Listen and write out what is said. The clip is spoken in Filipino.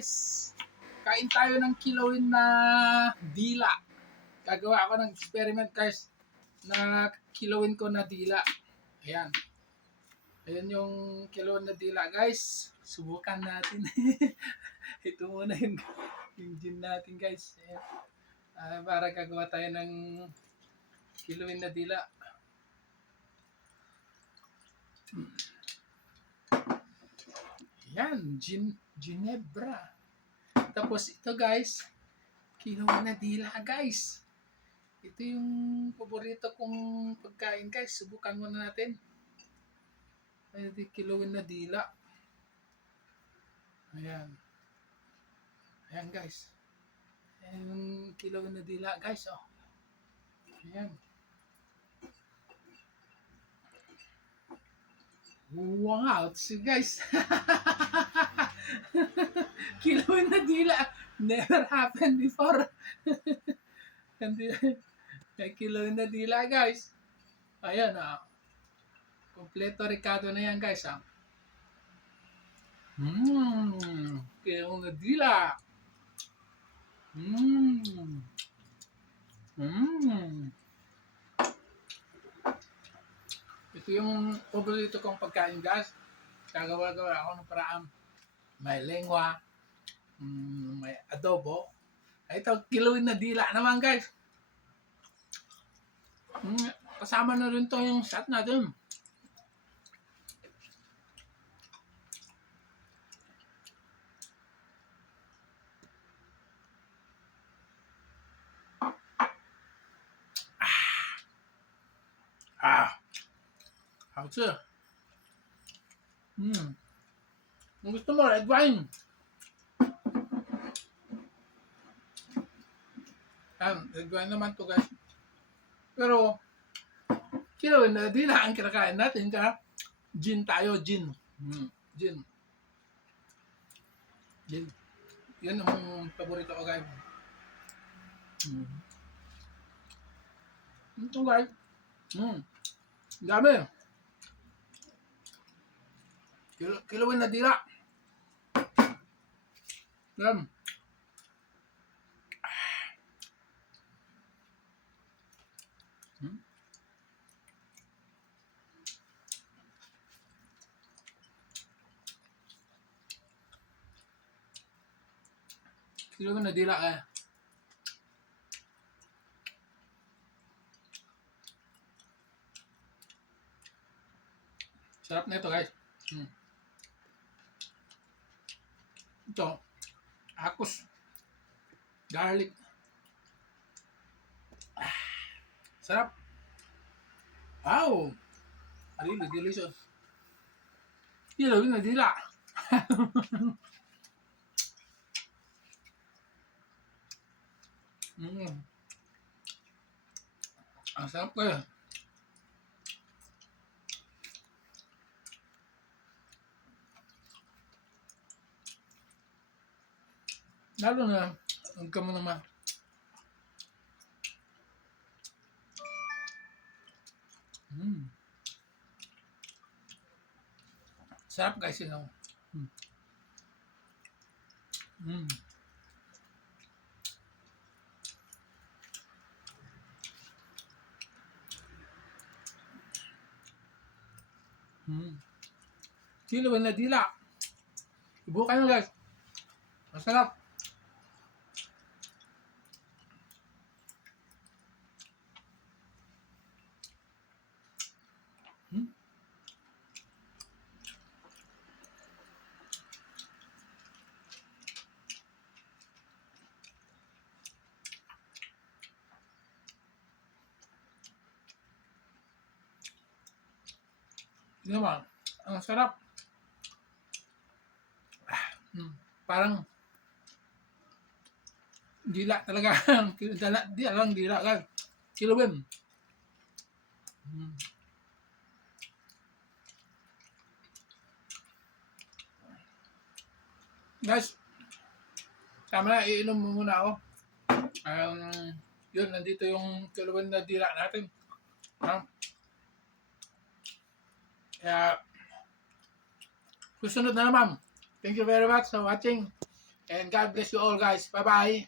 Guys, kain tayo ng kilawin na dila. Gagawa ako ng experiment guys na kilawin ko na dila. Ayan. Ayan yung kilawin na dila guys. Subukan natin. Ito muna yung gin natin guys. Ayan. Para gagawa tayo ng kilawin na dila. Ayan, Ginebra. Tapos ito guys, kilawin na dila guys. Ito yung paborito kong pagkain guys. Subukan muna natin. Ito kilawin na dila. Ayan. Ayan guys. Ayan yung kilawin na dila guys. Oh. Ayan. Wow, see guys. Kilawin na dila. Never happened before. May kilawin na dila guys. Ayan ah. Kompleto Ricardo na yan guys ah. Kilawin na dila. Ito yung paborito kong pagkain guys. Gagawa-gawa ako ng paraan. May lengwa, may adobo. Ito, kilawin na dila naman guys. Kasama na rin to yung shot natin. Hao吃. Kung gusto mo, red wine. Red wine naman to guys. Pero, kilawin na dila ang kinakain natin. Kaya, gin tayo, gin. Gin. Gin. Yan ang paborito ko guys. Ito guys. Dami. Kilawin na dila. Yan. Kilawin na dila eh. Sarap na ito guys. Ito, akos, garlic. Sarap. Wow! Really delicious. Kilawin na dila. Ang sarap ko yun. Lalo na, huwag ka mo naman. Sarap guys yun. Kilawin na dila. Ibukan nyo guys. Masarap. Yun naman. Ang sarap. Parang dila talaga. Dila guys. Kilawin. Guys, tama na, iinom muna ako. Yun, nandito yung kilawin na dila natin. Kaya, susunod na naman. Thank you very much for watching. And God bless you all guys. Bye-bye.